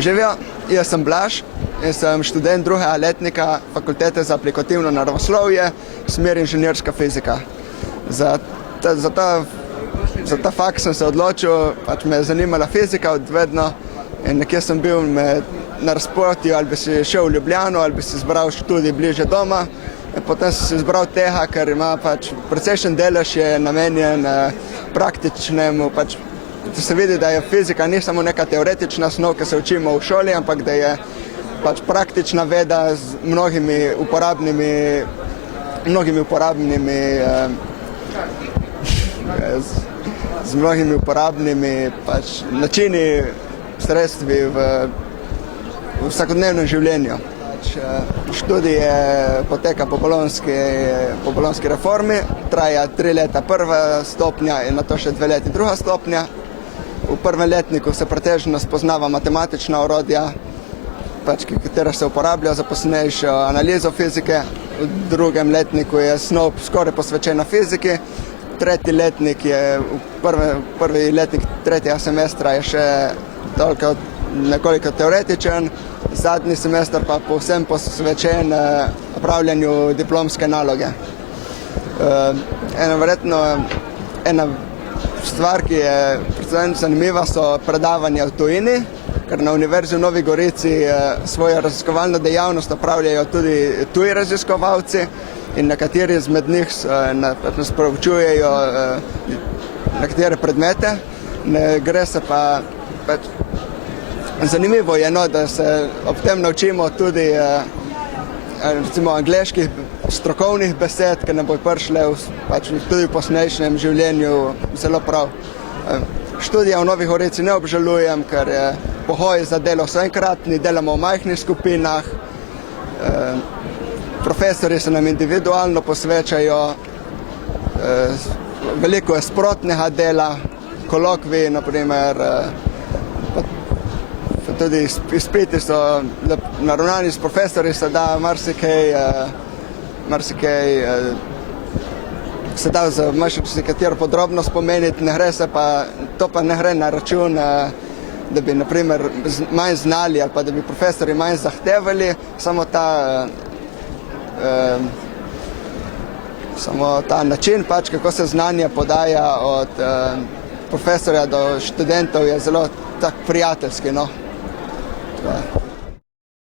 Živijo, jaz sem Blaž in sem študent drugega letnika Fakultete za aplikativno naravoslovje, smer inženirska fizika. Za ta fakt sem se odločil, pač me je zanimala fizika od vedno in nekje sem bil na razpotju, ali bi si šel v Ljubljano, ali bi si izbral študij bliže doma. Potem sem si izbral tega, ker ima pač precejšen delež je namenjen praktičnemu, pač da se vidi, da je fizika ni samo neka teoretična snov, ki se učimo v šoli, ampak da je pač praktična veda z mnogimi uporabnimi pač načini, sredstvi v vsakodnevnem življenju. Študij poteka po bolonjski reformi, traja 3 leta prva stopnja in nato še 2 leti druga stopnja. V prvem letniku se pretežno spoznava matematična orodja, katera se uporablja za kasnejšo analizo fizike. V drugem letniku je snov skoraj posvečena fiziki. Prvi letnik tretjega semestra je še nekoliko teoretičen, zadnji semester pa povsem posvečen opravljanju diplomske naloge. Ena stvar, ki je predvsem zanimiva, so predavanja v tujini, ker na Univerzi v Novi Gorici svojo raziskovalno dejavnost opravljajo tudi tuji raziskovalci in nekateri izmed njih nas proučujejo nekatere predmete. Gre se pa zanimivo je, da se ob tem naučimo tudi recimo angleških strokovnih besed, ki nam bodo prišle tudi v kasnejšem življenju zelo prav. Študija v Novi Gorici ne obžalujem, ker pogoji za delo so enkratni, delamo v majhnih skupinah, profesorji se nam individualno posvečajo, veliko je sprotnega dela, kolokviji, naprimer, tudi izpiti so naravnani s profesorji, se da marsikaj se da za katero podrobno spomeniti, to pa ne gre na račun, da bi naprimer manj znali ali pa da bi profesori manj zahtevali, samo ta način, kako se znanje podaja od profesorja do študentov, je zelo tak prijateljski, no.